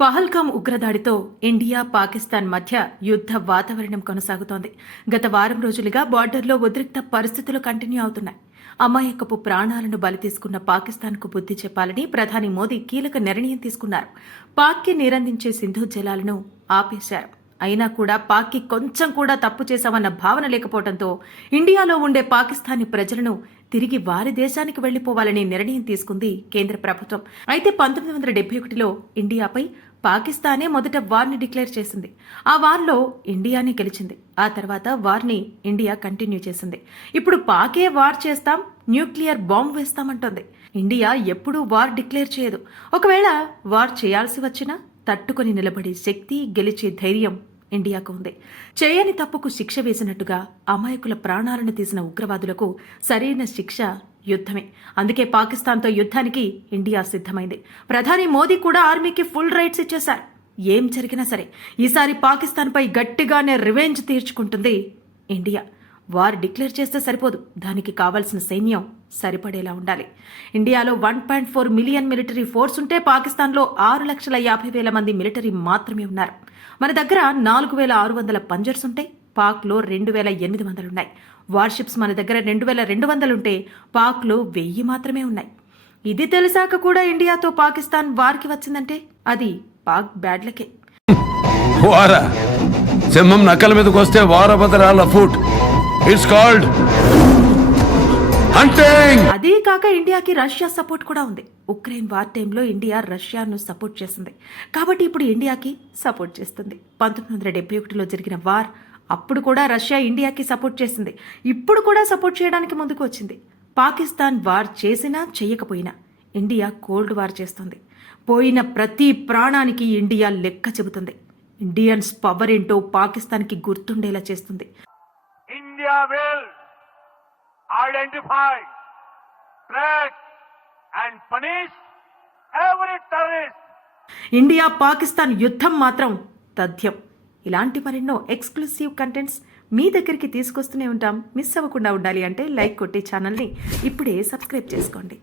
Pahalgam ఉగ్రదాడితో India Pakistan మధ్య యుద్ధ వాతావరణం కొనసాగుతోంది. గత వారం రోజులుగా బార్డర్లో ఉద్రిక్త పరిస్థితులు కంటిన్యూ అవుతున్నాయి. అమాయకపు ప్రాణాలను బలి తీసుకున్న పాకిస్తాన్కు బుద్ధి చెప్పాలని ప్రధాని మోదీ కీలక నిర్ణయం తీసుకున్నారు. పాక్కి నీరందించే సింధు జలాలను ఆపేశారు. అయినా కూడా పాక్కి కొంచెం కూడా తప్పు చేశామన్న భావన లేకపోవడంతో ఇండియాలో ఉండే పాకిస్తానీ ప్రజలను తిరిగి వారి దేశానికి వెళ్లిపోవాలని నిర్ణయం తీసుకుంది కేంద్ర ప్రభుత్వం. అయితే 1971లో ఇండియాపై పాకిస్తానే మొదట వార్ని డిక్లేర్ చేసింది. ఆ వార్లో ఇండియానే గెలిచింది. ఆ తర్వాత వార్ని ఇండియా కంటిన్యూ చేసింది. ఇప్పుడు పాకే వార్ చేస్తాం, న్యూక్లియర్ బాంబు వేస్తామంటోంది. ఇండియా ఎప్పుడూ వార్ డిక్లేర్ చేయదు. ఒకవేళ వార్ చేయాల్సి వచ్చినా తట్టుకుని నిలబడే శక్తి, గెలిచే ధైర్యం ఇండియాకు ఉంది. చేయని తప్పుకు శిక్ష వేసినట్టుగా అమాయకుల ప్రాణాలను తీసిన ఉగ్రవాదులకు సరైన శిక్ష యుద్ధమే. అందుకే పాకిస్తాన్తో యుద్ధానికి ఇండియా సిద్ధమైంది. ప్రధాని మోదీ కూడా ఆర్మీకి ఫుల్ రైట్స్ ఇచ్చేశారు. ఏం జరిగినా సరే ఈసారి పాకిస్తాన్పై గట్టిగానే రివెంజ్ తీర్చుకుంటుంది ఇండియా. వార్ డిక్లేర్ చేస్తే సరిపోదు, దానికి కావాల్సిన సైన్యం సరిపడేలా ఉండాలి. ఇండియాలో 1.4 మిలియన్ మిలిటరీ ఫోర్స్ ఉంటే పాకిస్తాన్లో 6,50,000 మంది మిలిటరీ మాత్రమే ఉన్నారు. మన దగ్గర 4,600 పంజర్స్ ఉంటాయి, పాక్లో 2,800 ఉన్నాయి. వార్షిప్స్ మన దగ్గర 2,200 ఉంటే పాక్లో 1000 మాత్రమే ఉన్నాయి. ఇది తెలిసాక కూడా ఇండియాతో పాకిస్తాన్ వార్కి వచ్చిందంటే అది పాక్ బ్యాడ్లకే. సింహం నక్కల మీదకి వస్తే వారభద్రాల ఫుట్. It's called hunting. అదే కాక ఇండియాకి రష్యా సపోర్ట్ కూడా ఉంది. ఉక్రెయిన్ వార్ టైంలో ఇండియా రష్యాను సపోర్ట్ చేసింది కాబట్టి ఇప్పుడు ఇండియాకి సపోర్ట్ చేస్తుంది. 1971లో జరిగిన వార్ అప్పుడు కూడా రష్యా ఇండియాకి సపోర్ట్ చేసింది. ఇప్పుడు కూడా సపోర్ట్ చేయడానికి ముందుకు వచ్చింది. పాకిస్తాన్ వార్ చేసినా చెయ్యకపోయినా ఇండియా కోల్డ్ వార్ చేస్తుంది. పోయిన ప్రతి ప్రాణానికి ఇండియా లెక్క చెబుతుంది. ఇండియన్స్ పవర్ ఏంటో పాకిస్తాన్కి గుర్తుండేలా చేస్తుంది. India will identify, track and punish every terrorist. India Pakistan యుద్ధం మాత్రం తథ్యం. ఇలాంటి మరెన్నో ఎక్స్క్లూసివ్ కంటెంట్స్ మీ దగ్గరికి తీసుకొస్తూనే ఉంటాం. మిస్ అవ్వకుండా ఉండాలి అంటే లైక్ కొట్టి ఛానల్ని ఇప్పుడే సబ్స్క్రైబ్ చేసుకోండి.